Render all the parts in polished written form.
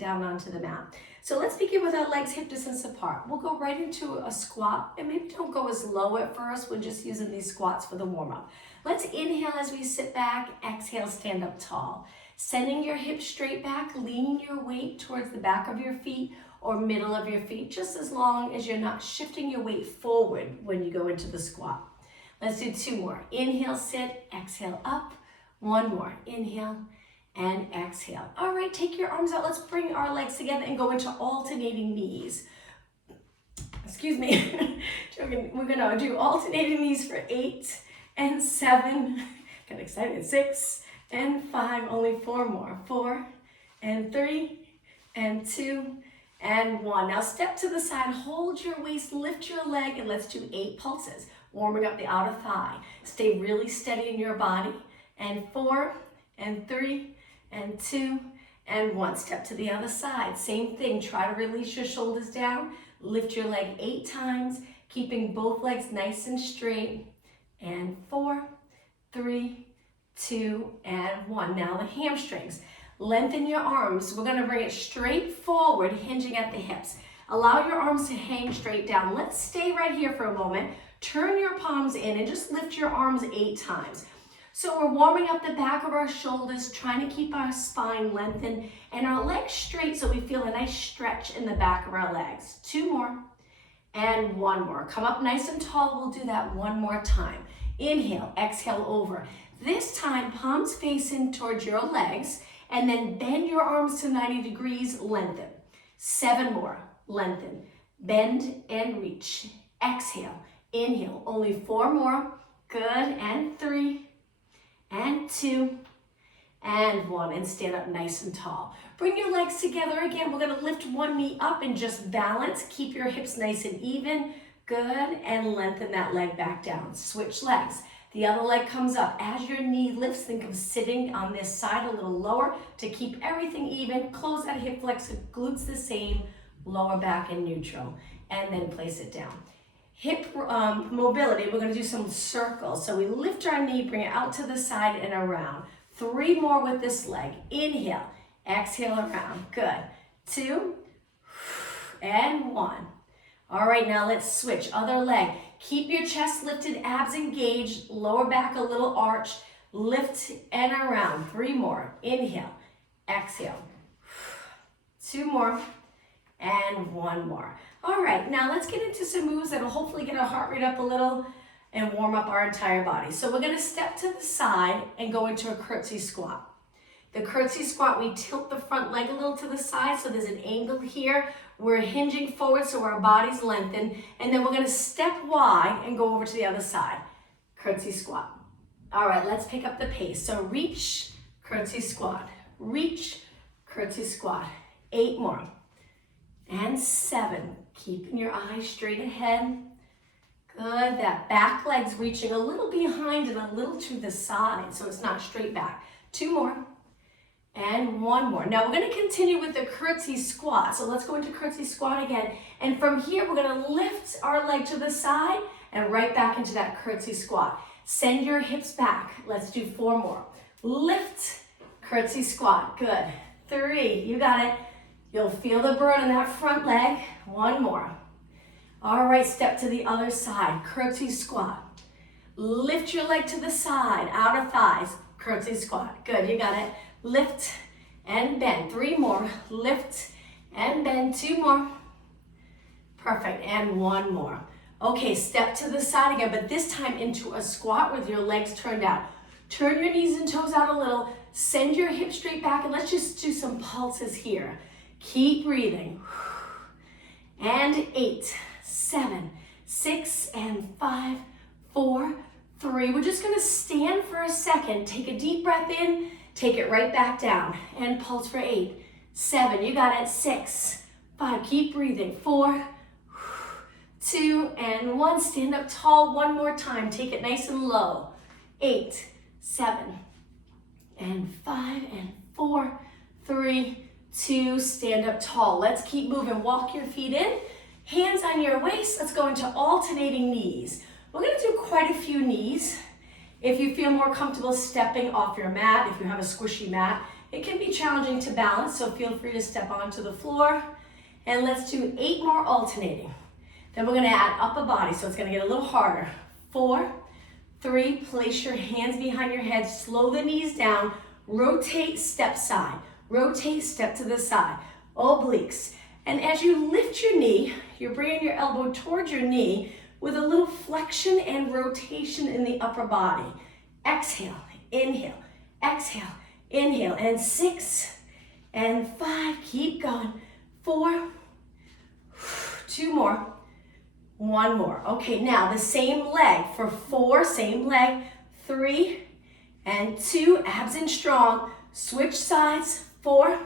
down onto the mat. So let's begin with our legs hip distance apart. We'll go right into a squat, and maybe don't go as low at first. We're just using these squats for the warm-up. Let's inhale as we sit back, exhale, stand up tall. Sending your hips straight back, lean your weight towards the back of your feet or middle of your feet, just as long as you're not shifting your weight forward when you go into the squat. Let's do 2 more. Inhale, sit, exhale, up. 1 more. Inhale and exhale. All right, take your arms out. Let's bring our legs together and go into alternating knees. Excuse me. We're gonna do alternating knees for 8 and 7. Got excited. 6 and 5. Only 4 more. 4 and 3 and 2 and 1. Now step to the side. Hold your waist. Lift your leg, and let's do 8 pulses. Warming up the outer thigh. Stay really steady in your body. And 4 and 3 and 2 and 1. Step to the other side. Same thing. Try to release your shoulders down. Lift your leg 8 times, keeping both legs nice and straight. And 4, 3, 2, and 1. Now the hamstrings. Lengthen your arms. We're going to bring it straight forward, hinging at the hips. Allow your arms to hang straight down. Let's stay right here for a moment. Turn your palms in and just lift your arms 8 times. So we're warming up the back of our shoulders, trying to keep our spine lengthened and our legs straight so we feel a nice stretch in the back of our legs. 2 more and 1 more. Come up nice and tall. We'll do that 1 more time. Inhale, exhale over. This time, palms facing towards your legs, and then bend your arms to 90 degrees, lengthen. 7 more, lengthen. Bend and reach. Exhale, inhale. Only 4 more. Good, and 3. And 2, and 1, and stand up nice and tall. Bring your legs together again. We're gonna lift one knee up and just balance. Keep your hips nice and even. Good, and lengthen that leg back down. Switch legs. The other leg comes up. As your knee lifts, think of sitting on this side a little lower to keep everything even. Close that hip flexor, glutes the same, lower back in neutral, and then place it down. Hip mobility, we're going to do some circles. So we lift our knee, bring it out to the side and around. 3 more with this leg. Inhale, exhale around. Good. 2 and 1. All right, now let's switch. Other leg. Keep your chest lifted, abs engaged, lower back a little arch. Lift and around. 3 more. Inhale, exhale. 2 more and 1 more. All right, now let's get into some moves that'll hopefully get our heart rate up a little and warm up our entire body. So we're gonna step to the side and go into a curtsy squat. The curtsy squat, we tilt the front leg a little to the side, so there's an angle here. We're hinging forward so our body's lengthened, and then we're gonna step wide and go over to the other side. Curtsy squat. All right, let's pick up the pace. So reach, curtsy squat. Reach, curtsy squat. 8 more. And 7, keeping your eyes straight ahead. Good, that back leg's reaching a little behind and a little to the side, so it's not straight back. 2 more, and 1 more. Now we're gonna continue with the curtsy squat. So let's go into curtsy squat again. And from here, we're gonna lift our leg to the side and right back into that curtsy squat. Send your hips back. Let's do 4 more. Lift, curtsy squat, good. 3, you got it. You'll feel the burn in that front leg. 1 more. All right, step to the other side. Curtsy squat. Lift your leg to the side, outer thighs. Curtsy squat. Good, you got it. Lift and bend. 3 more. Lift and bend. 2 more. Perfect, and 1 more. Okay, step to the side again, but this time into a squat with your legs turned out. Turn your knees and toes out a little. Send your hips straight back, and let's just do some pulses here. Keep breathing. And 8, 7, 6, and 5, 4, 3. We're just gonna stand for a second. Take a deep breath in, take it right back down, and pulse for 8, 7, you got it, 6, 5, keep breathing, 4, 2, and 1. Stand up tall 1 more time. Take it nice and low. 8, 7, and 5, and 4, 3, 2, stand up tall. Let's keep moving. Walk your feet in, hands on your waist. Let's go into alternating knees. We're gonna do quite a few knees. If you feel more comfortable stepping off your mat, if you have a squishy mat, It can be challenging to balance, so feel free to step onto the floor. And let's do 8 more alternating. Then we're gonna add upper body, so it's gonna get a little harder. 4, 3, place your hands behind your head, slow the knees down, rotate, step side, rotate, step to the side, obliques. And as you lift your knee, you're bringing your elbow towards your knee with a little flexion and rotation in the upper body. Exhale, inhale, exhale, inhale, and 6 and 5, keep going. 4, 2 more, 1 more. Okay, now the same leg for 4, same leg, 3 and 2, abs in strong, switch sides, 4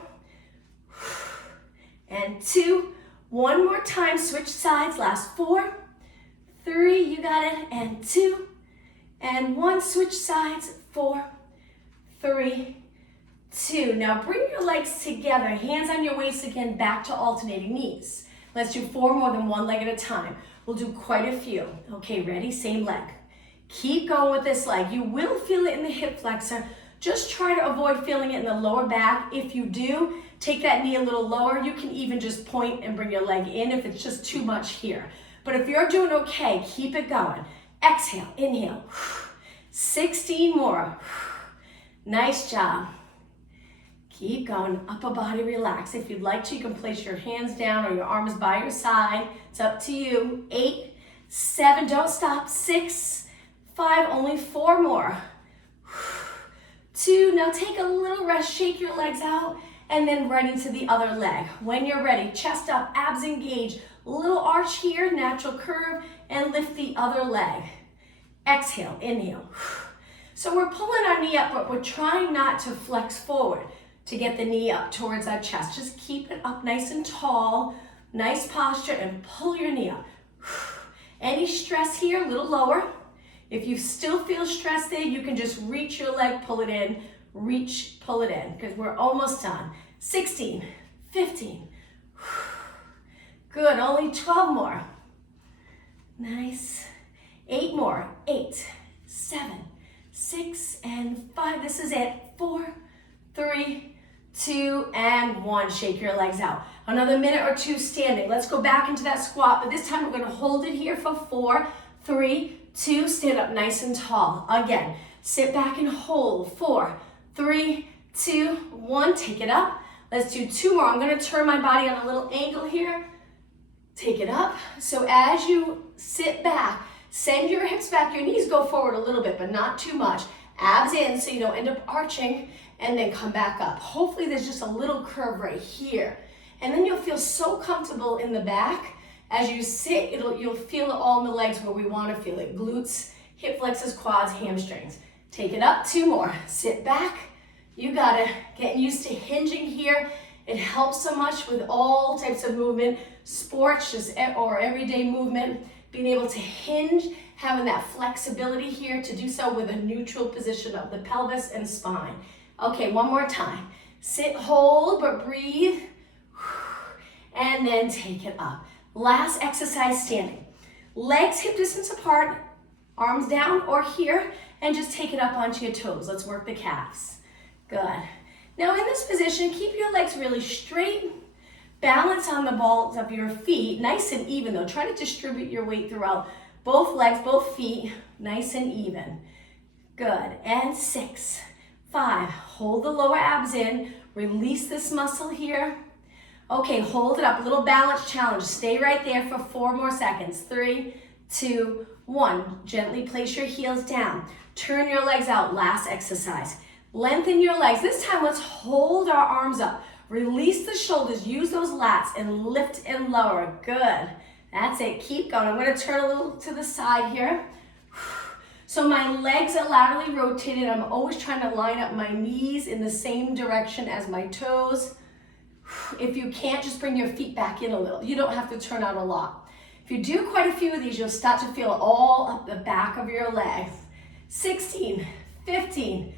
and 2, 1 more time, switch sides, last 4, 3, you got it, and 2, and 1, switch sides, 4, 3, 2. Now bring your legs together, hands on your waist again, back to alternating knees. Let's do 4 more than 1 leg at a time. We'll do quite a few. Okay, ready? Same leg. Keep going with this leg. You will feel it in the hip flexor. Just try to avoid feeling it in the lower back. If you do, take that knee a little lower. You can even just point and bring your leg in if it's just too much here. But if you're doing okay, keep it going. Exhale, inhale. 16 more. Nice job. Keep going, upper body relax. If you'd like to, you can place your hands down or your arms by your side. It's up to you. 8, 7, don't stop. 6, 5, only 4 more. 2, now take a little rest, shake your legs out, and then right into the other leg. When you're ready, chest up, abs engaged, little arch here, natural curve, and lift the other leg. Exhale, inhale. So we're pulling our knee up, but we're trying not to flex forward to get the knee up towards our chest. Just keep it up nice and tall, nice posture, and pull your knee up. Any stress here, a little lower. If you still feel stress there, you can just reach your leg, pull it in, reach, pull it in, because we're almost done. 16, 15. Good, only 12 more. Nice. 8 more. 8, 7, 6, and 5. This is it. 4, 3, 2, and 1. Shake your legs out. Another minute or 2 standing. Let's go back into that squat, but this time we're going to hold it here for 4, 3, 2. Stand up nice and tall. Again, sit back and hold. 4, 3, 2, 1. Take it up. Let's do 2 more. I'm going to turn my body on a little angle here. Take it up. So as you sit back, send your hips back. Your knees go forward a little bit, but not too much. Abs in so you don't end up arching, and then come back up. Hopefully there's just a little curve right here. And then you'll feel so comfortable in the back. As you sit, you'll feel it all in the legs where we want to feel it. Glutes, hip flexors, quads, hamstrings. Take it up. 2 more. Sit back. You got it. Get used to hinging here. It helps so much with all types of movement, sports or everyday movement. Being able to hinge, having that flexibility here to do so with a neutral position of the pelvis and spine. Okay, 1 more time. Sit, hold, but breathe. And then take it up. Last exercise, standing. Legs hip distance apart, arms down or here, and just take it up onto your toes. Let's work the calves. Good. Now in this position, keep your legs really straight. Balance on the balls of your feet, nice and even though. Try to distribute your weight throughout both legs, both feet, nice and even. Good. And 6, 5, hold the lower abs in, release this muscle here. Okay, hold it up, a little balance challenge. Stay right there for 4 more seconds. 3, 2, 1. Gently place your heels down. Turn your legs out, last exercise. Lengthen your legs. This time, let's hold our arms up. Release the shoulders, use those lats, and lift and lower. Good. That's it, keep going. I'm gonna turn a little to the side here. So my legs are laterally rotated. I'm always trying to line up my knees in the same direction as my toes. If you can't, just bring your feet back in a little. You don't have to turn out a lot. If you do quite a few of these, you'll start to feel all up the back of your legs. 16, 15,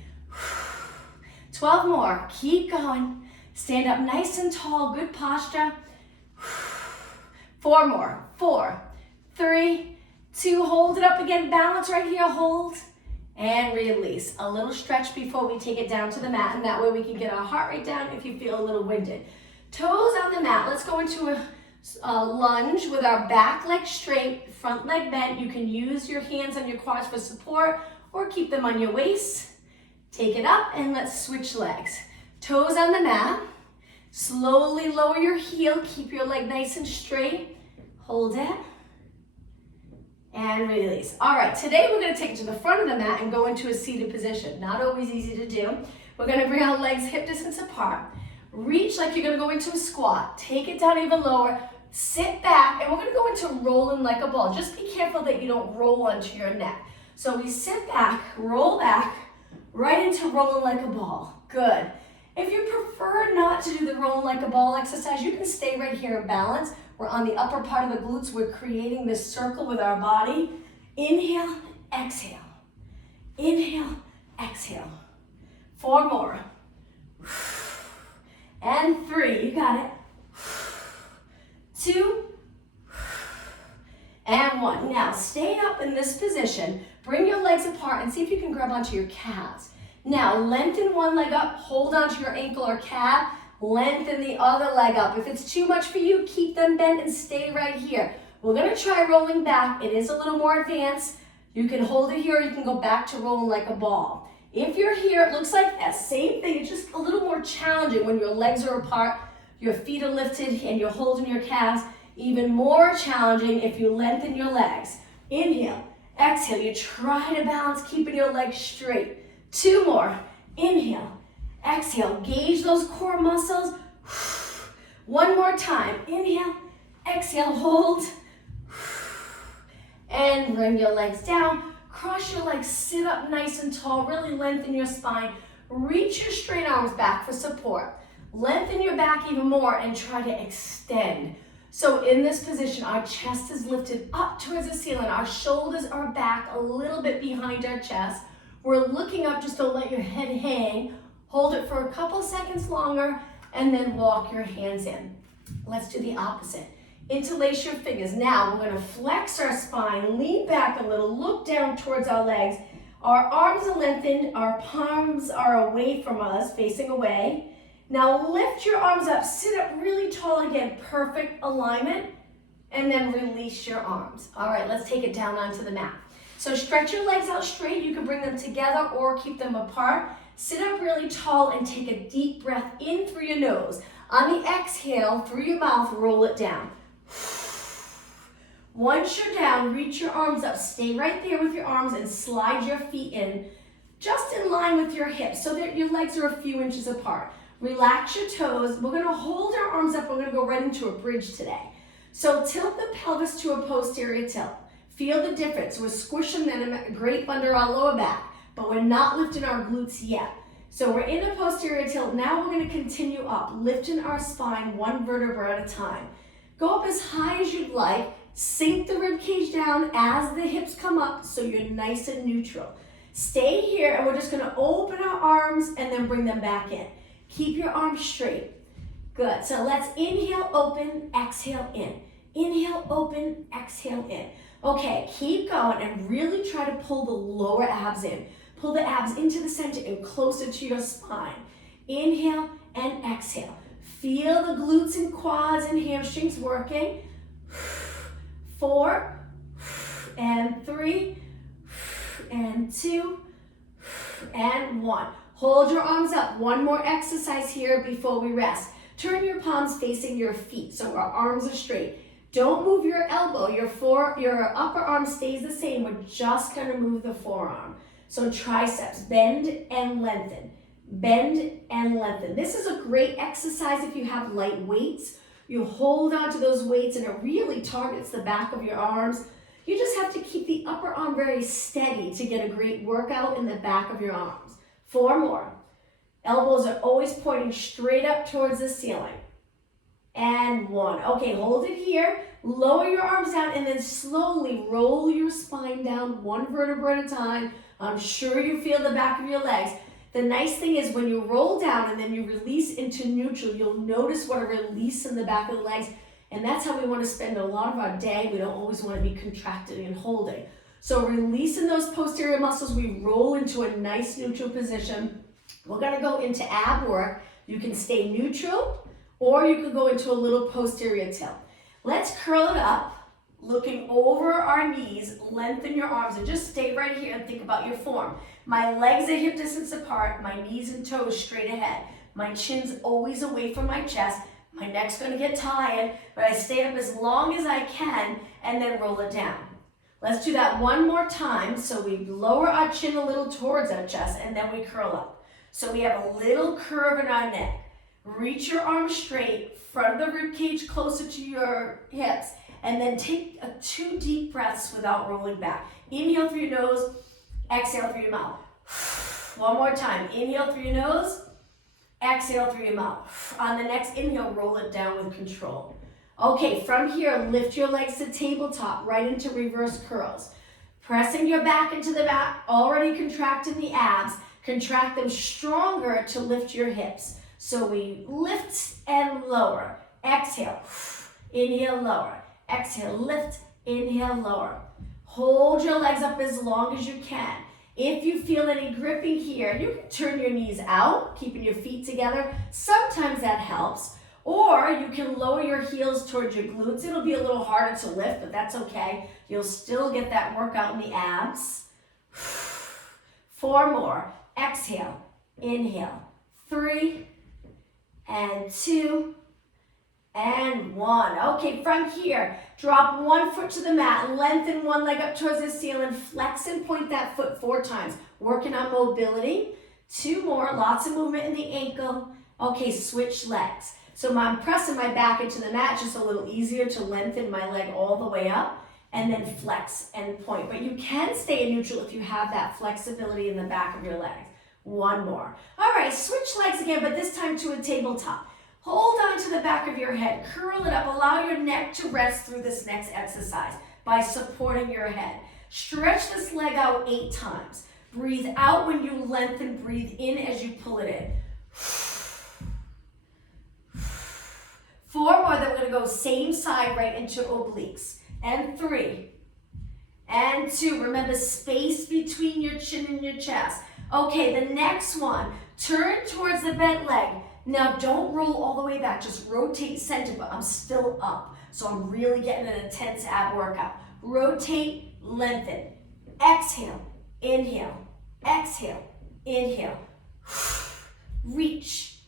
12 more. Keep going. Stand up nice and tall, good posture. 4 more. 4, 3, 2, hold it up again. Balance right here, hold. and release. A little stretch before we take it down to the mat, and that way we can get our heart rate down if you feel a little winded. Toes on the mat. Let's go into a lunge with our back leg straight, front leg bent. You can use your hands on your quads for support or keep them on your waist. Take it up and let's switch legs. Toes on the mat. Slowly lower your heel. Keep your leg nice and straight. Hold it. And release. All right, today we're going to take it to the front of the mat and go into a seated position. Not always easy to do. We're going to bring our legs hip distance apart. Reach like you're going to go into a squat. Take it down even lower. Sit back, and we're going to go into rolling like a ball. Just be careful that you don't roll onto your neck. So we sit back, roll back, right into rolling like a ball. Good. If you prefer not to do the rolling like a ball exercise, you can stay right here in balance. We're on the upper part of the glutes. We're creating this circle with our body. Inhale, exhale. Inhale, exhale. 4 more. And 3, you got it. 2, and 1. Now, stay up in this position. Bring your legs apart and see if you can grab onto your calves. Now, lengthen one leg up, hold onto your ankle or calf, lengthen the other leg up. If it's too much for you, keep them bent and stay right here. We're gonna try rolling back. It is a little more advanced. You can hold it here, or you can go back to rolling like a ball. If you're here, it looks like that same thing. It's just a little more challenging when your legs are apart, your feet are lifted, and you're holding your calves. Even more challenging if you lengthen your legs. Inhale, exhale. You try to balance, keeping your legs straight. 2 more. Inhale, exhale. Gauge those core muscles. 1 more time. Inhale, exhale, hold. And bring your legs down. Cross your legs, sit up nice and tall. Really lengthen your spine. Reach your straight arms back for support. Lengthen your back even more and try to extend. So in this position, our chest is lifted up towards the ceiling. Our shoulders are back a little bit behind our chest. We're looking up, just don't let your head hang. Hold it for a couple seconds longer and then walk your hands in. Let's do the opposite. Interlace your fingers. Now we're gonna flex our spine, lean back a little, look down towards our legs. Our arms are lengthened, our palms are away from us, facing away. Now lift your arms up, sit up really tall again, perfect alignment, and then release your arms. All right, let's take it down onto the mat. So stretch your legs out straight. You can bring them together or keep them apart. Sit up really tall and take a deep breath in through your nose. On the exhale, through your mouth, roll it down. Once you're down, reach your arms up. Stay right there with your arms and slide your feet in, just in line with your hips so that your legs are a few inches apart. Relax your toes. We're gonna hold our arms up. We're gonna go right into a bridge today. So tilt the pelvis to a posterior tilt. Feel the difference. We're squishing that grape under our lower back, but we're not lifting our glutes yet. So we're in a posterior tilt. Now we're gonna continue up, lifting our spine 1 vertebra at a time. Go up as high as you'd like. Sink the rib cage down as the hips come up so you're nice and neutral. Stay here and we're just gonna open our arms and then bring them back in. Keep your arms straight. Good. So let's inhale, open, exhale, in. Inhale, open, exhale, in. Okay, keep going and really try to pull the lower abs in. Pull the abs into the center and closer to your spine. Inhale and exhale. Feel the glutes and quads and hamstrings working. 4 and 3 and 2 and 1. Hold your arms up. 1 more exercise here before we rest. Turn your palms facing your feet so our arms are straight. Don't move your elbow. Your upper arm stays the same. We're just going to move the forearm. So triceps, bend and lengthen. Bend and lengthen. This is a great exercise if you have light weights. You hold on to those weights and it really targets the back of your arms. You just have to keep the upper arm very steady to get a great workout in the back of your arms. 4 more. Elbows are always pointing straight up towards the ceiling. And 1. Okay, hold it here. Lower your arms down and then slowly roll your spine down 1 vertebra at a time. I'm sure you feel the back of your legs. The nice thing is when you roll down and then you release into neutral, you'll notice what a release in the back of the legs. And that's how we want to spend a lot of our day. We don't always want to be contracted and holding. So releasing those posterior muscles, we roll into a nice neutral position. We're gonna go into ab work. You can stay neutral, or you can go into a little posterior tilt. Let's curl it up, looking over our knees, lengthen your arms, and just stay right here and think about your form. My legs are hip distance apart, my knees and toes straight ahead. My chin's always away from my chest. My neck's gonna get tired, but I stay up as long as I can and then roll it down. Let's do that one more time. So we lower our chin a little towards our chest and then we curl up. So we have a little curve in our neck. Reach your arms straight, front of the rib cage closer to your hips, and then take 2 deep breaths without rolling back. Inhale through your nose, exhale through your mouth. One more time. Inhale through your nose, exhale through your mouth. On the next inhale, roll it down with control. Okay, from here, lift your legs to tabletop, right into reverse curls. Pressing your back into the mat, already contracting the abs. Contract them stronger to lift your hips. So we lift and lower. Exhale, inhale, lower. Exhale, lift, inhale, lower. Hold your legs up as long as you can. If you feel any gripping here, you can turn your knees out, keeping your feet together. Sometimes that helps. Or you can lower your heels towards your glutes. It'll be a little harder to lift, but that's okay. You'll still get that workout in the abs. 4 more. Exhale, inhale. 3, and 2, and 1. Okay, from here, drop one foot to the mat, lengthen one leg up towards the ceiling, flex and point that foot 4 times. Working on mobility. 2 more, lots of movement in the ankle. Okay, switch legs. So I'm pressing my back into the mat, just a little easier to lengthen my leg all the way up, and then flex and point. But you can stay in neutral if you have that flexibility in the back of your legs. 1 more. All right, switch legs again, but this time to a tabletop. Hold on to the back of your head, curl it up, allow your neck to rest through this next exercise by supporting your head. Stretch this leg out 8 times. Breathe out when you lengthen, breathe in as you pull it in. 4 more, then we're gonna go same side right into obliques. And 3, and 2. Remember, space between your chin and your chest. Okay, the next one, turn towards the bent leg. Now don't roll all the way back, just rotate center, but I'm still up. So I'm really getting an intense ab workout. Rotate, lengthen. Exhale, inhale, exhale, inhale. Reach.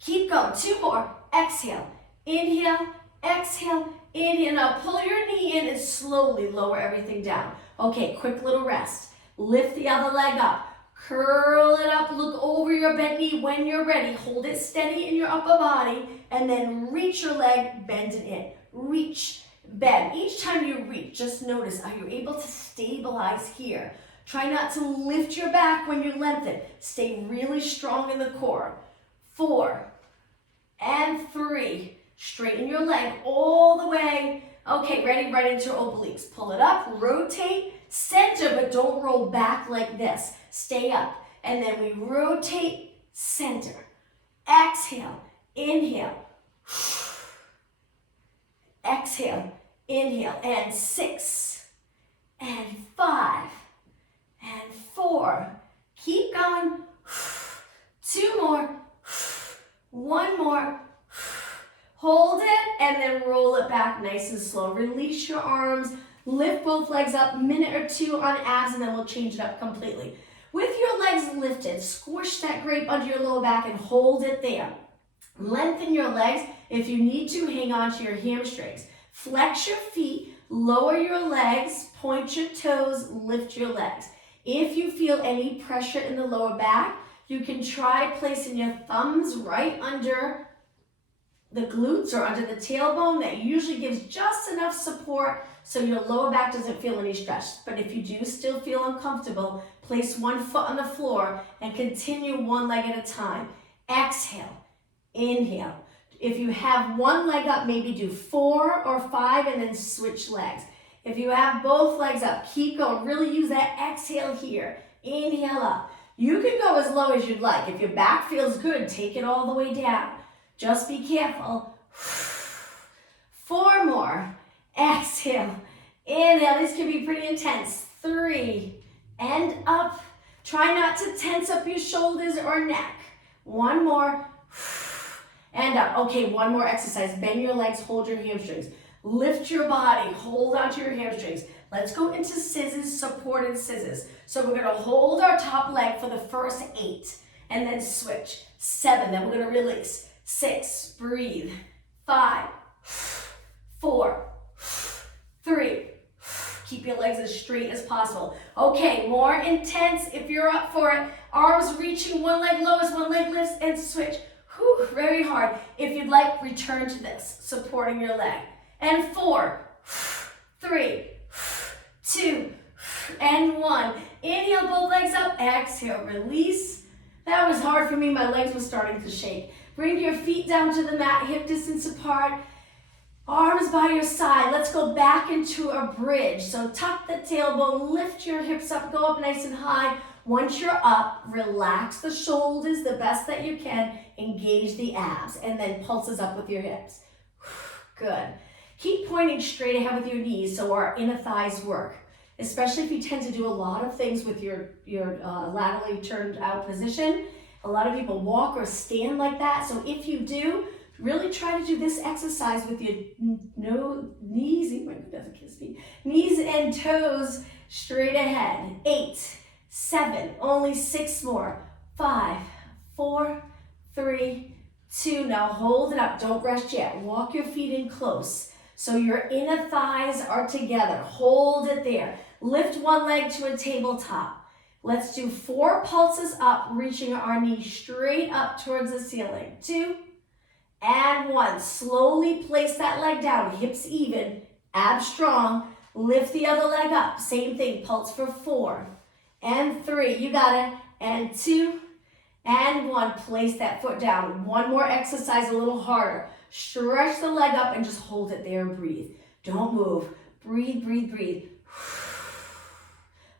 Keep going, 2 more. Exhale, inhale, exhale, inhale. Now pull your knee in and slowly lower everything down. Okay, quick little rest. Lift the other leg up. Curl it up, look over your bent knee when you're ready. Hold it steady in your upper body and then reach your leg, bend it in. Reach, bend. Each time you reach, just notice, are you able to stabilize here? Try not to lift your back when you lengthen. Stay really strong in the core. 4, and 3. Straighten your leg all the way. Okay, ready, right into obliques. Pull it up, rotate, center, but don't roll back like this. Stay up. And then we rotate, center. Exhale, inhale. Exhale, inhale. And 6, and 5, and 4. Keep going. 2 more. 1 more. Hold it and then roll it back nice and slow. Release your arms, lift both legs up, minute or 2 on abs, and then we'll change it up completely. With your legs lifted, squish that grape under your lower back and hold it there. Lengthen your legs. If you need to, hang on to your hamstrings. Flex your feet, lower your legs, point your toes, lift your legs. If you feel any pressure in the lower back, you can try placing your thumbs right under the glutes or under the tailbone. That usually gives just enough support so your lower back doesn't feel any stretch. But if you do still feel uncomfortable, place 1 foot on the floor and continue 1 leg at a time. Exhale, inhale. If you have 1 leg up, maybe do 4 or 5 and then switch legs. If you have both legs up, keep going. Really use that exhale here. Inhale up. You can go as low as you'd like. If your back feels good, take it all the way down. Just be careful. 4 more. Exhale, Inhale, these can be pretty intense. 3, and up. Try not to tense up your shoulders or neck. 1 more, and up. Okay, 1 more exercise. Bend your legs, hold your hamstrings. Lift your body, hold onto your hamstrings. Let's go into scissors, supported scissors. So we're gonna hold our top leg for the first 8, and then switch. 7, then we're gonna release. 6, breathe. 5, 4, 3, keep your legs as straight as possible. Okay, more intense if you're up for it. Arms reaching, 1 leg lowers, 1 leg lifts, and switch. Whew, very hard. If you'd like, return to this, supporting your leg. And 4, 3, 2, and 1. Inhale, both legs up. Exhale, release. That was hard for me. My legs were starting to shake. Bring your feet down to the mat, hip distance apart. Arms by your side. Let's go back into a bridge. So tuck the tailbone, lift your hips up, go up nice and high. Once you're up, relax the shoulders the best that you can. Engage the abs, and then pulses up with your hips. Good. Keep pointing straight ahead with your knees so our inner thighs work, especially if you tend to do a lot of things with your laterally turned out position. A lot of people walk or stand like that. So if you do, really try to do this exercise with your knees and toes straight ahead. 8, 7, only 6 more. 5, 4, 3, 2. Now hold it up. Don't rest yet. Walk your feet in close so your inner thighs are together. Hold it there. Lift 1 leg to a tabletop. Let's do 4 pulses up, reaching our knees straight up towards the ceiling. 2, and 1. Slowly place that leg down, hips even, abs strong. Lift the other leg up. Same thing, pulse for 4 and 3. You got it. And 2 and 1. Place that foot down. 1 more exercise, a little harder. Stretch the leg up and just hold it there and breathe. Don't move. Breathe, breathe, breathe.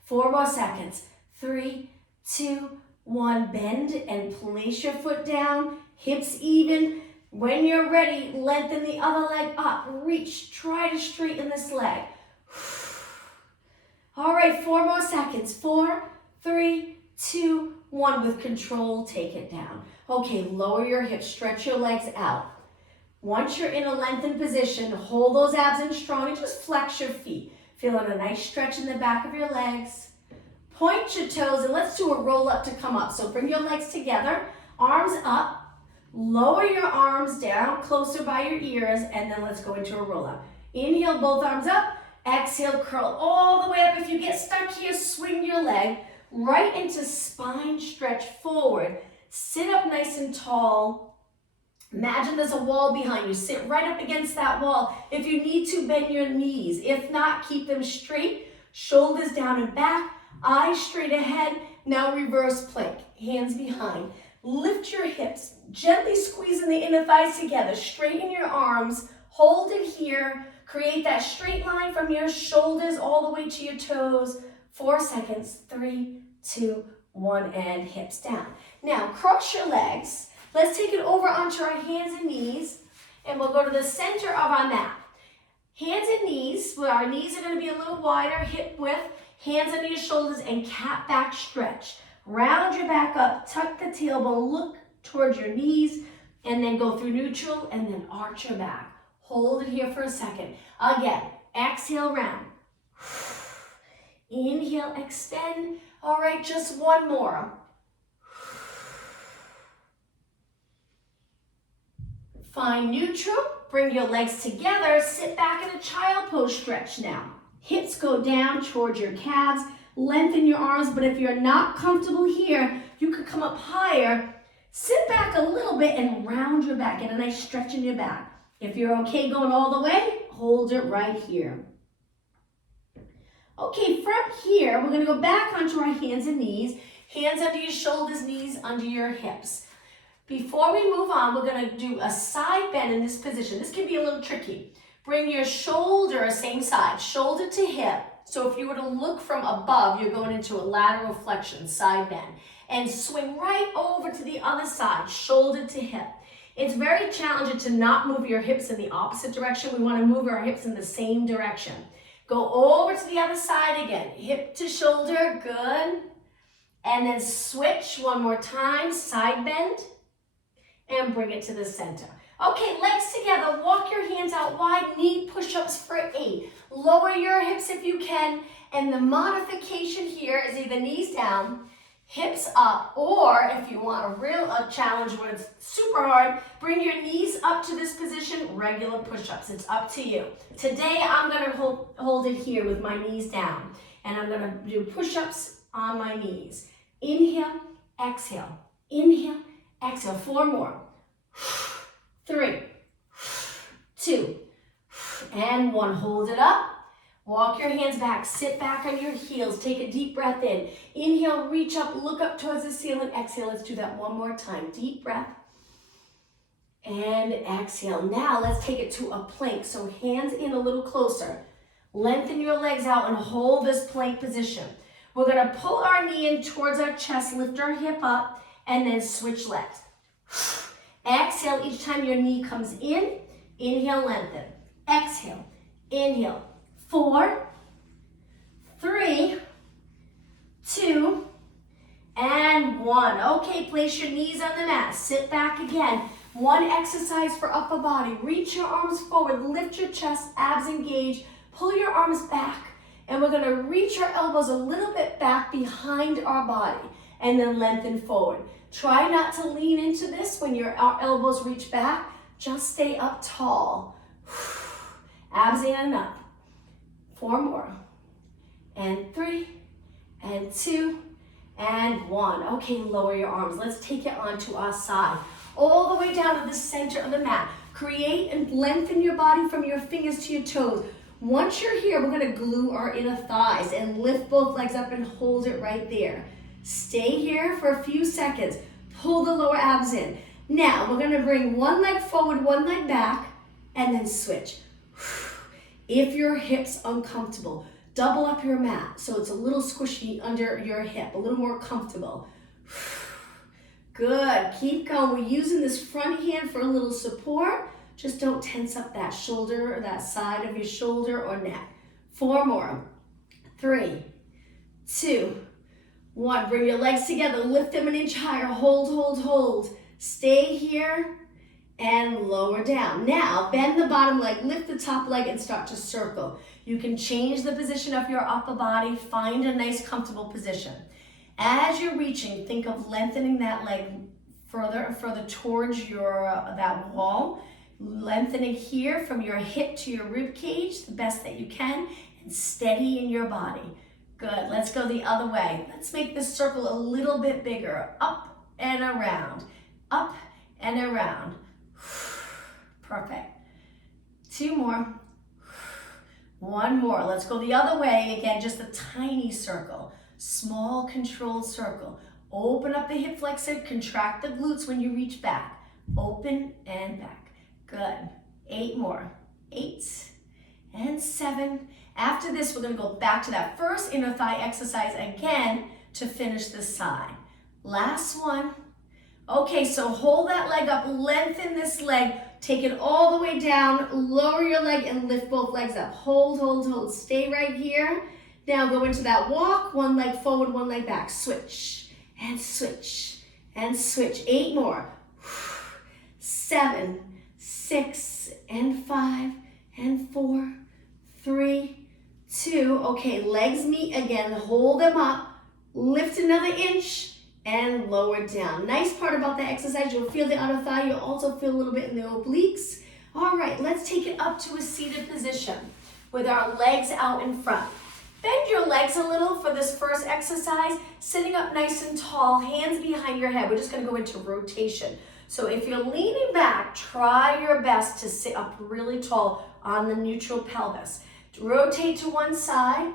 4 more seconds. 3, 2, 1. Bend and place your foot down. Hips even. When you're ready, lengthen the other leg up. Reach. Try to straighten this leg. All right, 4 more seconds. 4, 3, 2, 1. With control, take it down. Okay, lower your hips. Stretch your legs out. Once you're in a lengthened position, hold those abs in strong and just flex your feet. Feeling a nice stretch in the back of your legs. Point your toes and let's do a roll up to come up. So bring your legs together, arms up, lower your arms down closer by your ears, and then let's go into a roll up. Inhale, both arms up. Exhale, curl all the way up. If you get stuck here, swing your leg right into spine stretch forward. Sit up nice and tall. Imagine there's a wall behind you. Sit right up against that wall. If you need to, bend your knees. If not, keep them straight. Shoulders down and back. Eyes straight ahead. Now reverse plank. Hands behind. Lift your hips. Gently squeezing the inner thighs together. Straighten your arms. Hold it here. Create that straight line from your shoulders all the way to your toes. 4 seconds. 3, 2, 1, and hips down. Now cross your legs. Let's take it over onto our hands and knees, and we'll go to the center of our mat. Hands and knees, where our knees are going to be a little wider, hip width, hands under your shoulders, and cat back stretch. Round your back up, tuck the tailbone, look towards your knees, and then go through neutral, and then arch your back. Hold it here for a second. Again, exhale, round. Inhale, extend. All right, just 1 more. Find neutral, bring your legs together, sit back in a child pose stretch now. Hips go down towards your calves, lengthen your arms, but if you're not comfortable here, you could come up higher. Sit back a little bit and round your back, get a nice stretch in your back. If you're okay going all the way, hold it right here. Okay, from here, we're gonna go back onto our hands and knees, hands under your shoulders, knees under your hips. Before we move on, we're going to do a side bend in this position. This can be a little tricky. Bring your shoulder, same side, shoulder to hip. So if you were to look from above, you're going into a lateral flexion, side bend. And swing right over to the other side, shoulder to hip. It's very challenging to not move your hips in the opposite direction. We want to move our hips in the same direction. Go over to the other side again. Hip to shoulder, good. And then switch one more time, side bend, and bring it to the center. Okay, legs together, walk your hands out wide, knee push-ups for 8. Lower your hips if you can, and the modification here is either knees down, hips up, or if you want a real challenge where it's super hard, bring your knees up to this position, regular push-ups. It's up to you. Today, I'm gonna hold it here with my knees down, and I'm gonna do push-ups on my knees. Inhale, exhale, inhale, exhale. 4 more. 3, 2, and 1. Hold it up. Walk your hands back. Sit back on your heels. Take a deep breath in. Inhale, reach up, look up towards the ceiling. Exhale, let's do that one more time. Deep breath. And exhale. Now let's take it to a plank. So hands in a little closer. Lengthen your legs out and hold this plank position. We're going to pull our knee in towards our chest, lift our hip up, and then switch legs. Exhale each time your knee comes in. Inhale, lengthen. Exhale, inhale. 4, 3, 2, and 1. Okay, place your knees on the mat. Sit back again. One exercise for upper body. Reach your arms forward. Lift your chest, abs engage. Pull your arms back. And we're going to reach our elbows a little bit back behind our body. And then lengthen forward. Try not to lean into this when your elbows reach back. Just stay up tall. Abs in and up. 4 more. And 3, and 2, and 1. Okay, lower your arms. Let's take it onto our side. All the way down to the center of the mat. Create and lengthen your body from your fingers to your toes. Once you're here, we're going to glue our inner thighs and lift both legs up and hold it right there. Stay here for a few seconds. Pull the lower abs in. Now, we're going to bring one leg forward, one leg back, and then switch. If your hip's uncomfortable, double up your mat so it's a little squishy under your hip, a little more comfortable. Good. Keep going. We're using this front hand for a little support. Just don't tense up that shoulder or that side of your shoulder or neck. 4 more. 3, 2, 1. Bring your legs together. Lift them an inch higher. Hold, hold, hold. Stay here and lower down. Now, bend the bottom leg, lift the top leg, and start to circle. You can change the position of your upper body. Find a nice, comfortable position. As you're reaching, think of lengthening that leg further and further towards that wall. Lengthening here from your hip to your rib cage, the best that you can, and steady in your body. Good. Let's go the other way. Let's make this circle a little bit bigger. Up and around. Up and around. Perfect. 2 more. 1 more. Let's go the other way. Again, just a tiny circle. Small controlled circle. Open up the hip flexor. Contract the glutes when you reach back. Open and back. Good. 8 more. 8 and 7. After this, we're going to go back to that first inner thigh exercise again to finish this side. Last one. Okay, so hold that leg up. Lengthen this leg. Take it all the way down. Lower your leg and lift both legs up. Hold, hold, hold. Stay right here. Now go into that walk. One leg forward, one leg back. Switch and switch and switch. 8 more. 7, 6, and 5, and 4, 3, 2. Okay, legs meet again. Hold them up. Lift another inch and lower down. Nice part about that exercise, you'll feel the outer thigh. You'll also feel a little bit in the obliques. All right, let's take it up to a seated position with our legs out in front. Bend your legs a little for this first exercise. Sitting up nice and tall, hands behind your head. We're just going to go into rotation. So if you're leaning back, try your best to sit up really tall on the neutral pelvis. Rotate to one side,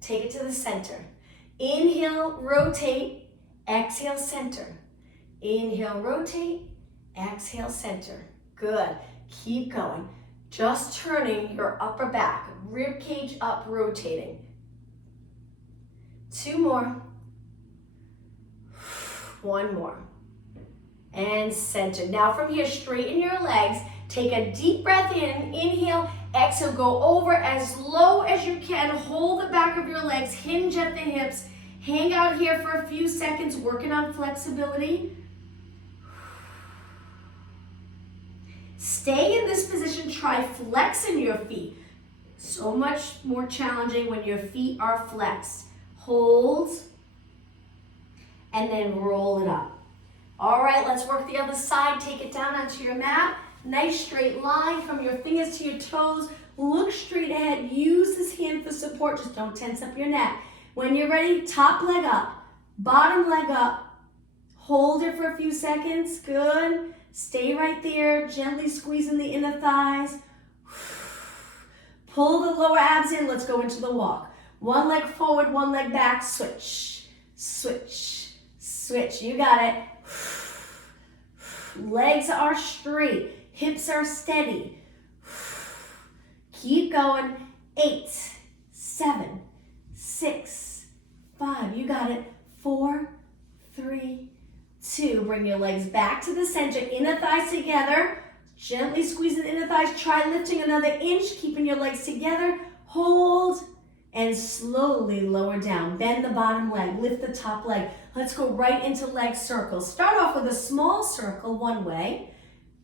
take it to the center. Inhale, rotate, exhale, center. Inhale, rotate, exhale, center. Good. Keep going. Just turning your upper back, rib cage up, rotating. 2 more. 1 more. And center. Now from here, straighten your legs Take a deep breath in, inhale, exhale, go over as low as you can. Hold the back of your legs, hinge at the hips. Hang out here for a few seconds, working on flexibility. Stay in this position, try flexing your feet. So much more challenging when your feet are flexed. Hold, and then roll it up. All right, let's work the other side. Take it down onto your mat. Nice straight line from your fingers to your toes. Look straight ahead. Use this hand for support. Just don't tense up your neck. When you're ready, top leg up, bottom leg up. Hold it for a few seconds. Good. Stay right there. Gently squeezing the inner thighs. Pull the lower abs in. Let's go into the walk. One leg forward, one leg back. Switch, switch, switch. You got it. Legs are straight. Hips are steady. Keep going. 8, 7, 6, 5. You got it. 4, 3, 2. Bring your legs back to the center. Inner thighs together. Gently squeeze the inner thighs. Try lifting another inch. Keeping your legs together. Hold. And slowly lower down. Bend the bottom leg. Lift the top leg. Let's go right into leg circles. Start off with a small circle one way.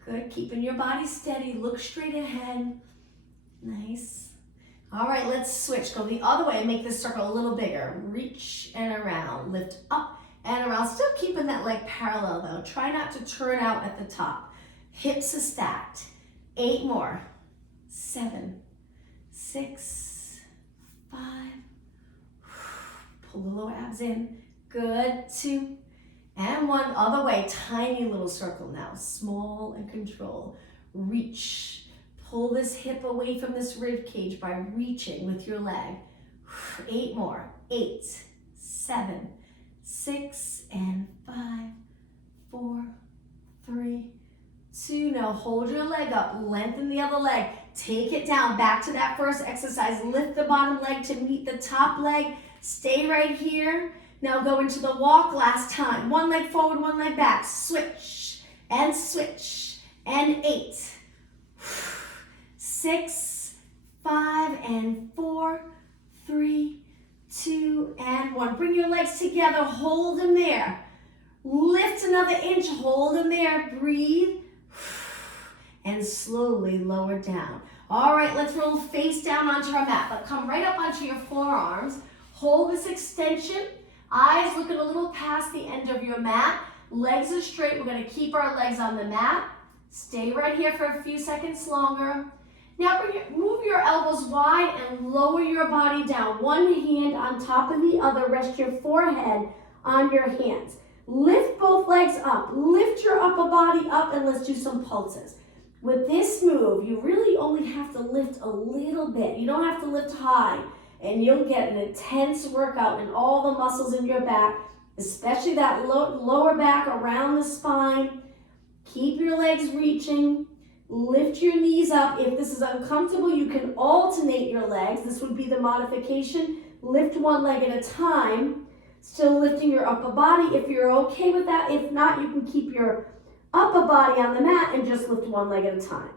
Good. Keeping your body steady. Look straight ahead. Nice. All right, let's switch. Go the other way and make this circle a little bigger. Reach and around. Lift up and around. Still keeping that leg parallel though. Try not to turn out at the top. Hips are stacked. 8 more. 7, 6, 5. Pull the lower abs in. Good. 2 and 1. Other way. Tiny little circle now. Small and control. Reach. Pull this hip away from this rib cage by reaching with your leg. 8 more. 8, 7, 6, and 5, 4, 3, 2. Now hold your leg up. Lengthen the other leg. Take it down. Back to that first exercise. Lift the bottom leg to meet the top leg. Stay right here. Now go into the walk last time. One leg forward, one leg back. Switch and switch. And 8, 6, 5, and 4, 3, 2, and 1. Bring your legs together. Hold them there. Lift another inch. Hold them there. Breathe. And slowly lower down. All right, let's roll face down onto our mat. But come right up onto your forearms. Hold this extension. Eyes looking a little past the end of your mat. Legs are straight. We're going to keep our legs on the mat. Stay right here for a few seconds longer. Now move your elbows wide and lower your body down. One hand on top of the other. Rest your forehead on your hands. Lift both legs up. Lift your upper body up and let's do some pulses. With this move, you really only have to lift a little bit. You don't have to lift high and you'll get an intense workout in all the muscles in your back, especially that lower back around the spine. Keep your legs reaching. Lift your knees up. If this is uncomfortable, you can alternate your legs. This would be the modification. Lift one leg at a time. Still lifting your upper body if you're okay with that. If not, you can keep your upper body on the mat and just lift one leg at a time.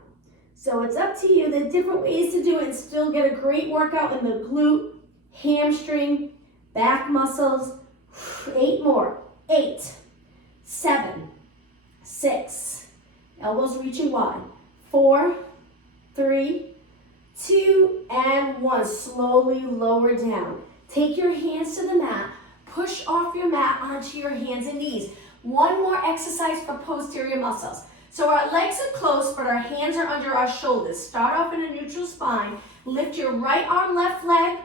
So it's up to you. There are different ways to do it and still get a great workout in the glute, hamstring, back muscles. 8 more. 8, 7, 6. Elbows reaching wide. 4, 3, 2, and 1. Slowly lower down. Take your hands to the mat. Push off your mat onto your hands and knees. One more exercise for posterior muscles. So our legs are close, but our hands are under our shoulders. Start off in a neutral spine. Lift your right arm, left leg,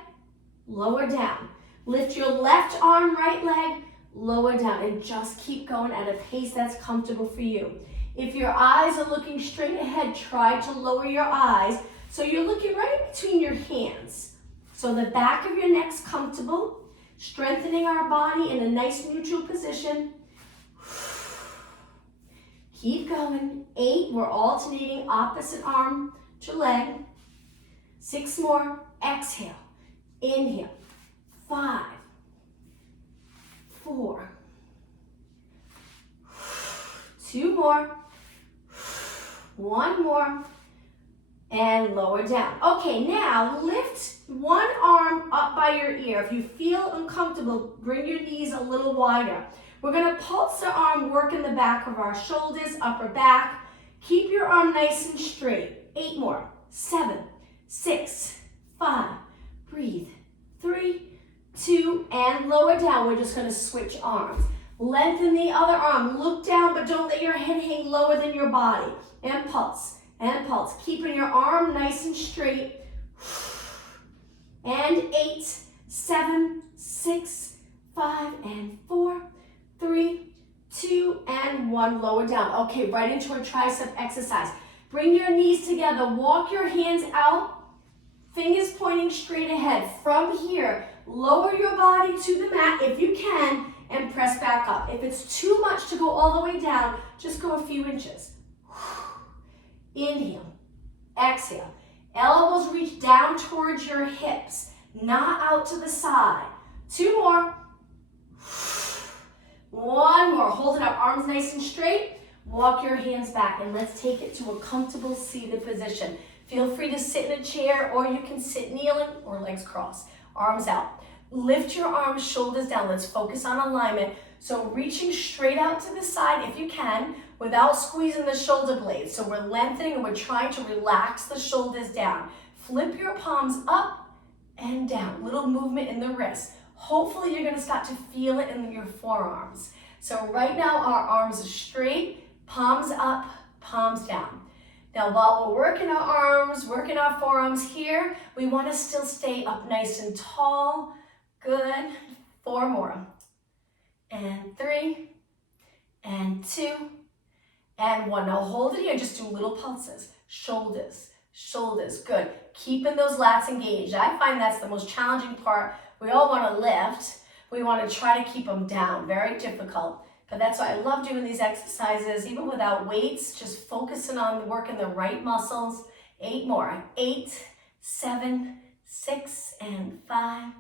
lower down. Lift your left arm, right leg, lower down. And just keep going at a pace that's comfortable for you. If your eyes are looking straight ahead, try to lower your eyes so you're looking right between your hands. So the back of your neck's comfortable, strengthening our body in a nice neutral position. Keep going. 8, we're alternating opposite arm to leg. 6 more. Exhale. Inhale. 5, 4. 2 more. One more. And lower down. Okay, now lift one arm up by your ear. If you feel uncomfortable, bring your knees a little wider. We're gonna pulse the arm, work in the back of our shoulders, upper back. Keep your arm nice and straight. 8 more. 7, 6, 5. Breathe. 3, 2, and lower down. We're just gonna switch arms. Lengthen the other arm. Look down, but don't let your head hang lower than your body. And pulse. And pulse, keeping your arm nice and straight. And 8, 7, 6, 5, and 4, 3, 2, and 1. Lower down. Okay, right into a tricep exercise. Bring your knees together. Walk your hands out. Fingers pointing straight ahead. From here, lower your body to the mat if you can, and press back up. If it's too much to go all the way down, just go a few inches. Inhale, exhale. Elbows reach down towards your hips, not out to the side. 2 more. 1 more. Hold it up, arms nice and straight. Walk your hands back, and let's take it to a comfortable seated position. Feel free to sit in a chair, or you can sit kneeling or legs crossed. Arms out. Lift your arms, shoulders down. Let's focus on alignment. So reaching straight out to the side if you can, without squeezing the shoulder blades. So we're lengthening and we're trying to relax the shoulders down. Flip your palms up and down. Little movement in the wrist. Hopefully you're gonna start to feel it in your forearms. So right now our arms are straight, palms up, palms down. Now while we're working our arms, working our forearms here, we wanna still stay up nice and tall. Good. 4 more. And 3, and 2, and 1. Now hold it here, just do little pulses. Shoulders, shoulders, good. Keeping those lats engaged. I find that's the most challenging part. We all want to lift. We want to try to keep them down. Very difficult. But that's why I love doing these exercises, even without weights, just focusing on working the right muscles. 8 more. 8, 7, 6, and 5,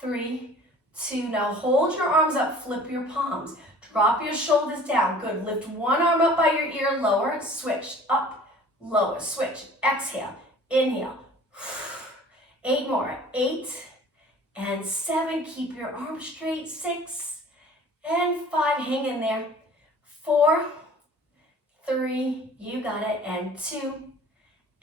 3, 2. Now hold your arms up, flip your palms. Drop your shoulders down. Good. Lift one arm up by your ear, lower, switch, up, lower, switch. Exhale, inhale. 8 more. 8 and 7. Keep your arms straight. 6 and 5. Hang in there. 4, 3, you got it, and 2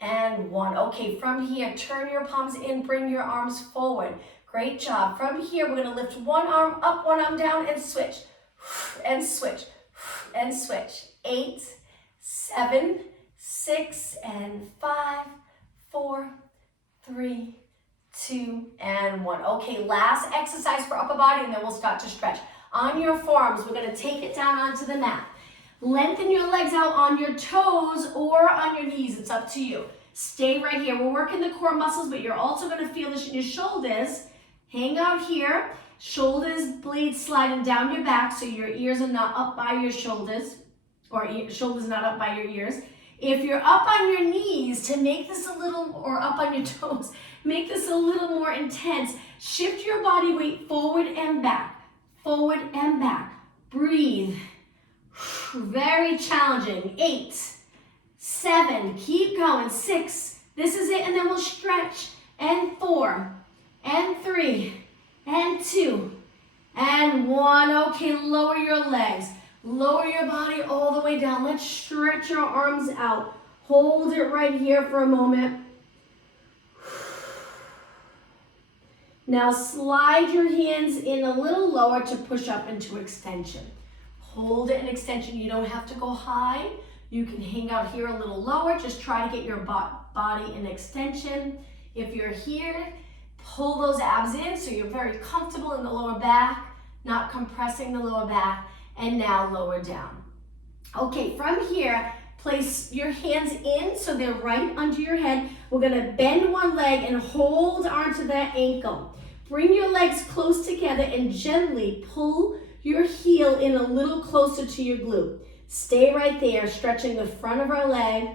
and 1. Okay, from here, turn your palms in, bring your arms forward. Great job. From here, we're going to lift one arm up, one arm down, and switch. And switch. And switch. 8, 7, 6, and 5, 4, 3, 2, and 1. Okay, last exercise for upper body, and then we'll start to stretch. On your forearms, we're going to take it down onto the mat. Lengthen your legs out on your toes or on your knees. It's up to you. Stay right here. We're working the core muscles, but you're also going to feel this in your shoulders. Hang out here. Shoulders, blades sliding down your back so your ears are not up by your shoulders, or shoulders not up by your ears. If you're up on your knees, to make this a little, or up on your toes, make this a little more intense. Shift your body weight forward and back. Forward and back. Breathe. Very challenging. 8, 7, keep going. 6, this is it, and then we'll stretch. And 4, and 3, and 2, and 1. Okay, lower your legs. Lower your body all the way down. Let's stretch our arms out. Hold it right here for a moment. Now slide your hands in a little lower to push up into extension. Hold it in extension. You don't have to go high. You can hang out here a little lower. Just try to get your body in extension. If you're here, pull those abs in so you're very comfortable in the lower back, not compressing the lower back. And now lower down. Okay, from here, place your hands in so they're right under your head. We're gonna bend one leg and hold onto that ankle. Bring your legs close together and gently pull your heel in a little closer to your glute. Stay right there, stretching the front of our leg.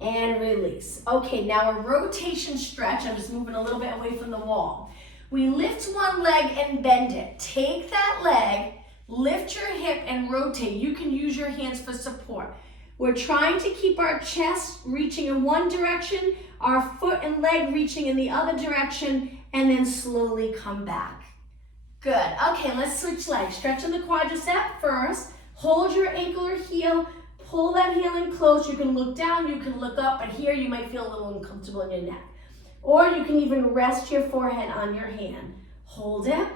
And release. Okay, now a rotation stretch. I'm just moving a little bit away from the wall. We lift one leg and bend it. Take that leg, Lift your hip and rotate. You can use your hands for support. We're trying to keep our chest reaching in one direction, our foot and leg reaching in the other direction, and then slowly come back. Good. Okay, let's switch legs. Stretching the quadricep first. Hold your ankle or heel. Pull that heel in close. You can look down, you can look up, but here you might feel a little uncomfortable in your neck. Or you can even rest your forehead on your hand. Hold it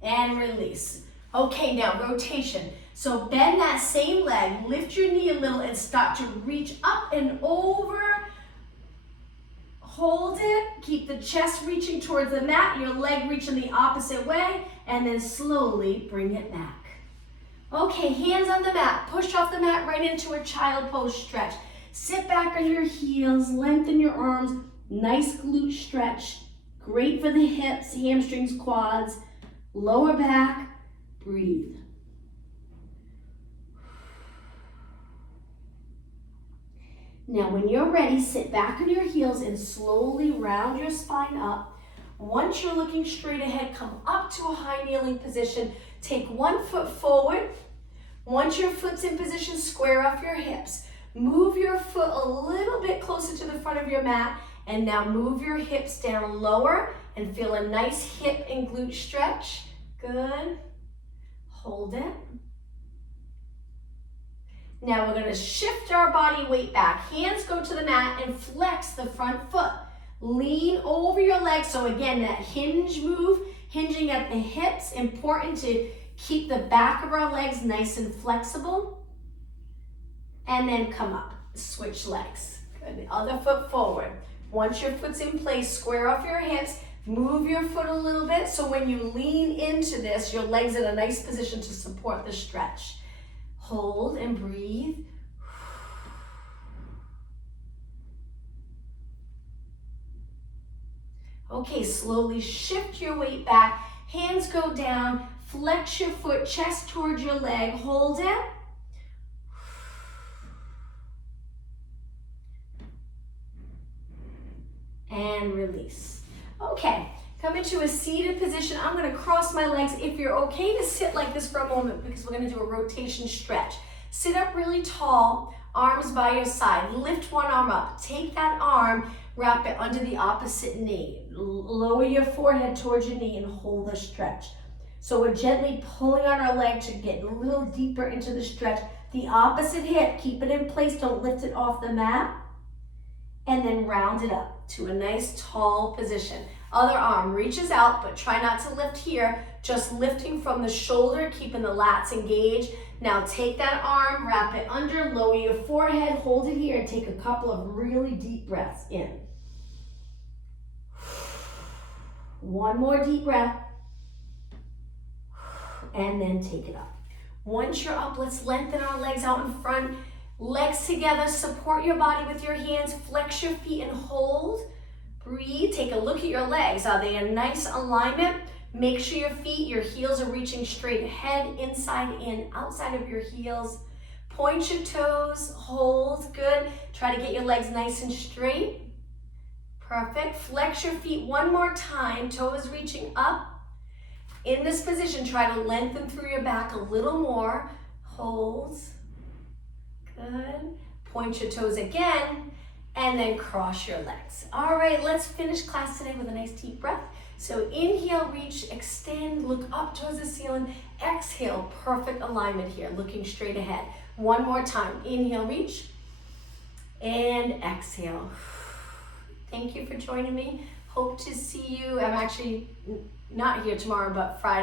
and release. Okay, now rotation. So bend that same leg, lift your knee a little and start to reach up and over. Hold it, keep the chest reaching towards the mat, your leg reaching the opposite way, and then slowly bring it back. Okay, hands on the mat, push off the mat right into a child pose stretch. Sit back on your heels, lengthen your arms, nice glute stretch. Great for the hips, hamstrings, quads, lower back, breathe. Now when you're ready, sit back on your heels and slowly round your spine up. Once you're looking straight ahead, come up to a high kneeling position. Take one foot forward. Once your foot's in position, square off your hips. Move your foot a little bit closer to the front of your mat, and now move your hips down lower and feel a nice hip and glute stretch. Good. Hold it. Now we're going to shift our body weight back. Hands go to the mat and flex the front foot. Lean over your legs. So again, that hinge move, hinging at the hips, important to keep the back of our legs nice and flexible. And then come up, switch legs. Good, the other foot forward. Once your foot's in place, square off your hips, move your foot a little bit. So when you lean into this, your leg's in a nice position to support the stretch. Hold and breathe. Okay, slowly shift your weight back. Hands go down. Flex your foot, chest towards your leg. Hold it. And release. Okay, come into a seated position. I'm going to cross my legs. If you're okay to sit like this for a moment, because we're going to do a rotation stretch. Sit up really tall, arms by your side. Lift one arm up. Take that arm, wrap it under the opposite knee. Lower your forehead towards your knee and hold the stretch. So we're gently pulling on our leg to get a little deeper into the stretch. The opposite hip, keep it in place. Don't lift it off the mat. And then round it up to a nice tall position. Other arm reaches out, but try not to lift here. Just lifting from the shoulder, keeping the lats engaged. Now take that arm, wrap it under, lower your forehead, hold it here, and take a couple of really deep breaths in. One more deep breath. And then take it up. Once you're up, let's lengthen our legs out in front. Legs together, support your body with your hands, flex your feet and hold. Breathe, take a look at your legs. Are they in nice alignment? Make sure your feet, your heels are reaching straight ahead, inside in, outside of your heels. Point your toes, hold, good. Try to get your legs nice and straight. Perfect, flex your feet one more time, toes reaching up. In this position, try to lengthen through your back a little more. Hold. Good. Point your toes again, and then cross your legs. All right, let's finish class today with a nice deep breath. So inhale, reach, extend, look up towards the ceiling. Exhale, perfect alignment here, looking straight ahead. One more time. Inhale, reach, and exhale. Thank you for joining me. Hope to see you. I'm actually not here tomorrow, but Friday.